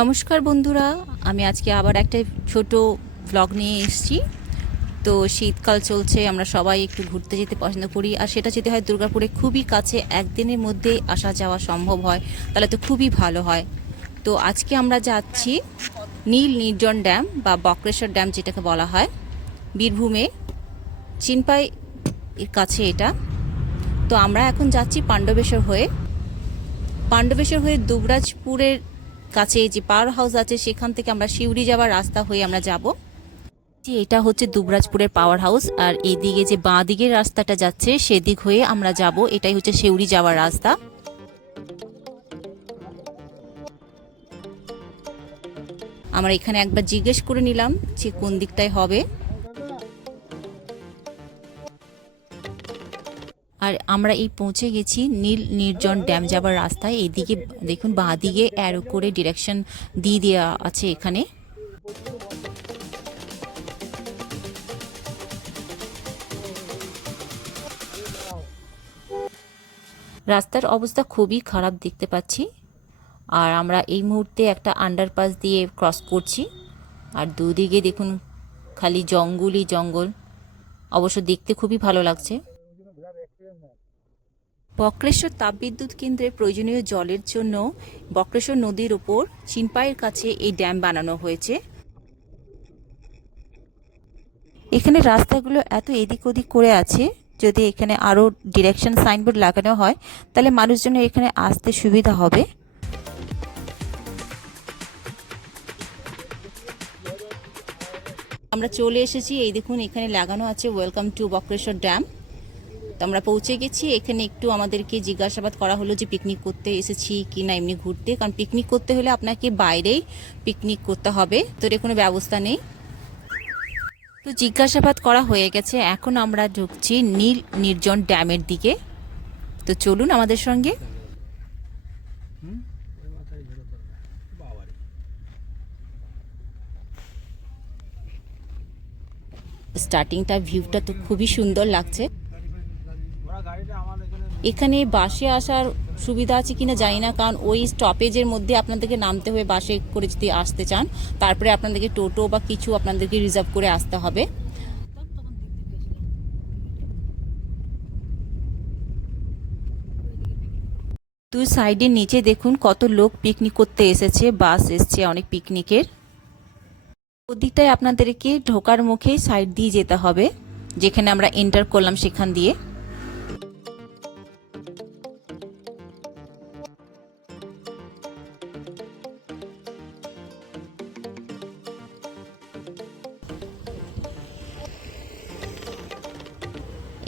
নমস্কার বন্ধুরা, আমি আজকে আবার একটা ছোট ভ্লগ নিয়ে এসেছি। তো শীতকাল চলছে, আমরা সবাই একটু ঘুরতে যেতে পছন্দ করি, আর সেটা যদি হয় দুর্গাপুরে খুবই কাছে, একদিনের মধ্যেই আসা যাওয়া সম্ভব হয়, তাহলে তো খুবই ভালো হয়। তো আজকে আমরা যাচ্ছি নীল নির্জন ড্যাম বা বক্রেশ্বর ড্যাম যেটাকে বলা হয়, বীরভূমে চিনপাই এর কাছে এটা। তো আমরা এখন যাচ্ছি পাণ্ডবেশ্বর হয়ে দুবরাজপুরের কাছে যে পাওয়ার হাউস আছে সেখান থেকে আমরা সিউড়ি যাওয়ার রাস্তা হয়ে আমরা যাব। এটা হচ্ছে দুবরাজপুরের পাওয়ার হাউস, আর এইদিকে যে বাঁ দিকের রাস্তাটা যাচ্ছে সেদিক হয়ে আমরা যাব, এটাই হচ্ছে সিউড়ি যাওয়ার রাস্তা। আমরা এখানে একবার জিজ্ঞেস করে নিলাম যে কোন দিকটায় হবে, আর আমরা এই পৌঁছে গেছি নীল নির্জন ড্যাম যাবার রাস্তায়। এইদিকে দেখুন, বাঁ দিকে অ্যারো করে ডিরেকশন দিয়ে দেওয়া আছে এখানে। রাস্তার অবস্থা খুবই খারাপ দেখতে পাচ্ছি, আর আমরা এই মুহূর্তে একটা আন্ডারপাস দিয়ে ক্রস করছি, আর দুদিকে দেখুন খালি জঙ্গলই জঙ্গল, অবশ্য দেখতে খুবই ভালো লাগছে। বক্রেশ্বর তাপবিদ্যুৎ কেন্দ্রে প্রয়োজনীয় জলের জন্য বক্রেশ্বর নদীর উপর চিনপাইয়ের কাছে এই ড্যাম বানানো হয়েছে। এখানে রাস্তাগুলো এত এদিক ওদিক করে আছে, যদি এখানে আরও ডিরেকশন সাইনবোর্ড লাগানো হয় তাহলে মানুষজনের এখানে আসতে সুবিধা হবে। আমরা চলে এসেছি, এই দেখুন এখানে লাগানো আছে ওয়েলকাম টু বক্রেশ্বর ড্যাম। তো আমরা পৌঁছে গেছি। এখানে একটু আমাদেরকে জিজ্ঞাসাবাদ করা হলো যে পিকনিক করতে এসেছি কি না এমনি ঘুরতে, কারণ পিকনিক করতে হলে আপনাকে বাইরেই পিকনিক করতে হবে, তো এর কোনো ব্যবস্থা নেই। তো জিজ্ঞাসাবাদ করা হয়ে গেছে, এখন আমরা ঢুকছি নীল নির্জন ড্যামের দিকে। তো চলুন আমাদের সঙ্গে। স্টার্টিংটা ভিউটা তো খুবই সুন্দর লাগছে। এখানে বাসে আসার সুবিধা আছে কিনা জানি না, কারণ ওই স্টপেজের মধ্যে আপনাদেরকে নামতে হবে বাসে করে যদি আসতে চান, তারপরে আপনাদেরকে টোটো বা কিছু আপনাদেরকে রিজার্ভ করে আসতে হবে। দুই সাইডে নিচে দেখুন কত লোক পিকনিক করতে এসেছে, বাস এসছে অনেক পিকনিকের। ওদিকটায় আপনাদেরকে ঢোকার মুখে সাইড দিয়ে যেতে হবে, যেখানে আমরা এন্টার করলাম সেখান দিয়ে।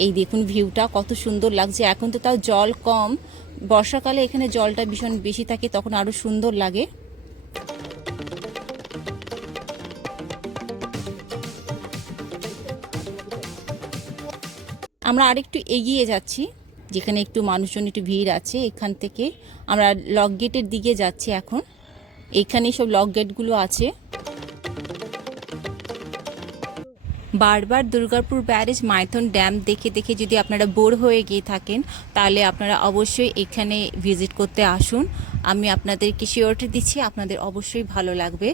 এই দেখুন ভিউটা কত সুন্দর লাগছে। এখন তো তাও জল কম, বর্ষাকালে এখানে জলটা ভীষণ বেশি থাকে, তখন আরো সুন্দর লাগে। আমরা আরেকটু এগিয়ে যাচ্ছি, যেখানে একটু মানুষজন একটু ভিড় আছে। এখান থেকে আমরা লক গেটের দিকে যাচ্ছি এখন। এইখানে সব লক গেটগুলো আছে। বারবার দুর্গাপুর ব্যারেজ, মাইথন ড্যাম দেখে দেখে যদি আপনারা বোর হয়ে গিয়ে থাকেন, তাহলে আপনারা অবশ্যই এখানে ভিজিট করতে আসুন। আমি আপনাদেরকে শিওরিটি দিচ্ছি আপনাদের অবশ্যই ভালো লাগবে।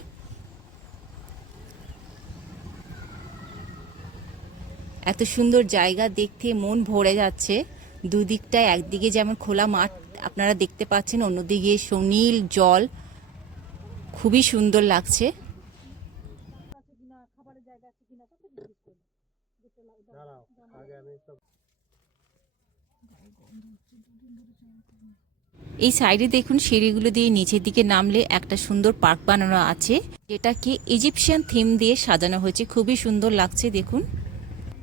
এত সুন্দর জায়গা দেখতে মন ভরে যাচ্ছে। দুদিকটায়, একদিকে যেমন খোলা মাঠ আপনারা দেখতে পাচ্ছেন, অন্যদিকে সুনীল জল, খুবই সুন্দর লাগছে। এই সাইডে দেখুন সিঁড়িগুলো দিয়ে নিচের দিকে নামলে একটা সুন্দর পার্ক বানানো আছে, যেটাকে ইজিপশিয়ান থিম দিয়ে সাজানো হয়েছে, খুবই সুন্দর লাগছে দেখুন।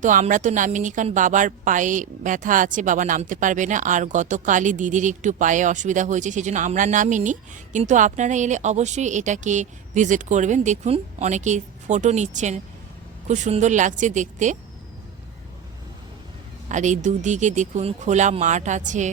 তো আমরা তো নামিনি, কারণ বাবার পায়ে ব্যথা আছে, বাবা নামতে পারবে না, আর গতকালই দিদির একটু পায়ে অসুবিধা হয়েছে, সেই জন্য আমরা নামিনি। কিন্তু আপনারা এলে অবশ্যই এটাকে ভিজিট করবেন। দেখুন অনেকেই ফটো নিচ্ছেন, খুব সুন্দর লাগছে দেখতে। আর এই দুদিকে দেখুন খোলা মাঠ আছে।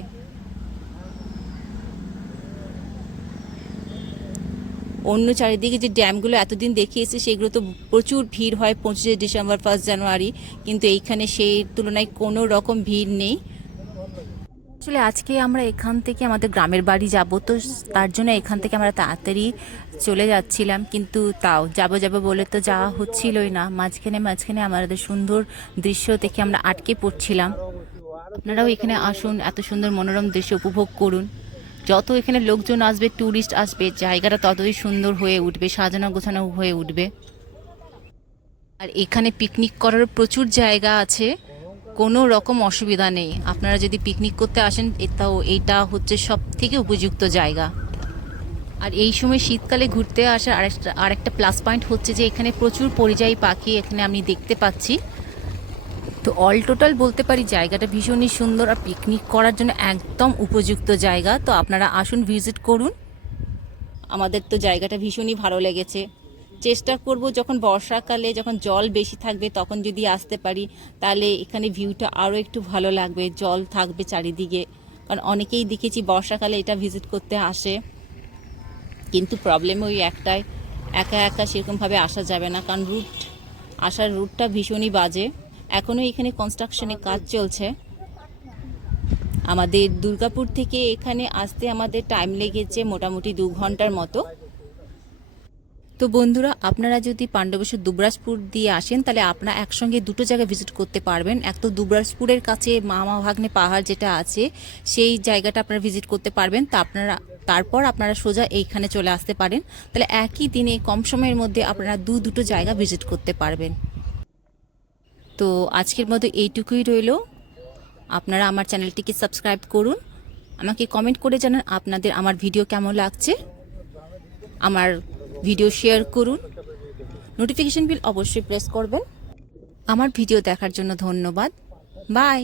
অন্য চারিদিকে যে ড্যামগুলো এতদিন দেখিয়েছে সেগুলো তো প্রচুর ভিড় হয় 25শে ডিসেম্বর, 1 জানুয়ারি, কিন্তু এইখানে সেই তুলনায় কোনো রকম ভিড় নেই। আসলে আজকে আমরা এখান থেকে আমাদের গ্রামের বাড়ি যাব, তো তার জন্য এখান থেকে আমরা তাড়াতাড়ি চলে যাচ্ছিলাম, কিন্তু তাও যাব বলে তো যাওয়া হচ্ছিলই না। মাঝখানে আমাদের সুন্দর দৃশ্য দেখে আমরা আটকে পড়ছিলাম। আপনারাও এখানে আসুন, এত সুন্দর মনোরম দৃশ্য উপভোগ করুন। যত এখানে লোকজন আসবে, ট্যুরিস্ট আসবে, জায়গাটা ততই সুন্দর হয়ে উঠবে, সাজানো গোছানো হয়ে উঠবে। আর এখানে পিকনিক করার প্রচুর জায়গা আছে, কোনো রকম অসুবিধা নেই। আপনারা যদি পিকনিক করতে আসেন, এইটা হচ্ছে সব থেকে উপযুক্ত জায়গা। আর এই সময় শীতকালে ঘুরতে আসার আরেকটা প্লাস পয়েন্ট হচ্ছে যে এখানে প্রচুর পরিযায়ী পাখি এখানে আমি দেখতে পাচ্ছি। তো অল টোটাল বলতে পারি জায়গাটা ভীষণই সুন্দর আর পিকনিক করার জন্য একদম উপযুক্ত জায়গা। তো আপনারা আসুন, ভিজিট করুন। আমাদের তো জায়গাটা ভীষণই ভালো লেগেছে। চেষ্টা করব যখন বর্ষাকালে, যখন জল বেশি থাকবে তখন যদি আসতে পারি, তাহলে এখানে ভিউটা আরও একটু ভালো লাগবে, জল থাকবে চারিদিকে। কারণ অনেকেই দেখেছি বর্ষাকালে এটা ভিজিট করতে আসে, কিন্তু প্রবলেম ওই একটাই, একা একা সেরকমভাবে আসা যাবে না, কারণ আসার রুটটা ভীষণই বাজে। এখনও এখানে কনস্ট্রাকশনের কাজ চলছে। আমাদের দুর্গাপুর থেকে এখানে আসতে আমাদের টাইম লেগেছে মোটামুটি 2 ঘন্টার মতো। তো বন্ধুরা, আপনারা যদি পাণ্ডবেশ্বর দুবরাজপুর দিয়ে আসেন, তাহলে আপনারা একসঙ্গে দুটো জায়গা ভিজিট করতে পারবেন। এক তো দুবরাজপুরের কাছে মামা ভাগ্নে পাহাড় যেটা আছে, সেই জায়গাটা আপনারা ভিজিট করতে পারবেন। তারপর আপনারা সোজা এইখানে চলে আসতে পারেন। তাহলে একই দিনে কম সময়ের মধ্যে আপনারা দুটো জায়গা ভিজিট করতে পারবেন। তো আজকের মতো এইটুকুই রইল। আপনারা আমার চ্যানেলটিকে সাবস্ক্রাইব করুন, আমাকে কমেন্ট করে জানান আপনাদের আমার ভিডিও কেমন লাগছে, আমার ভিডিও শেয়ার করুন, নোটিফিকেশন বিল অবশ্যই প্রেস করবেন। আমার ভিডিও দেখার জন্য ধন্যবাদ। বাই।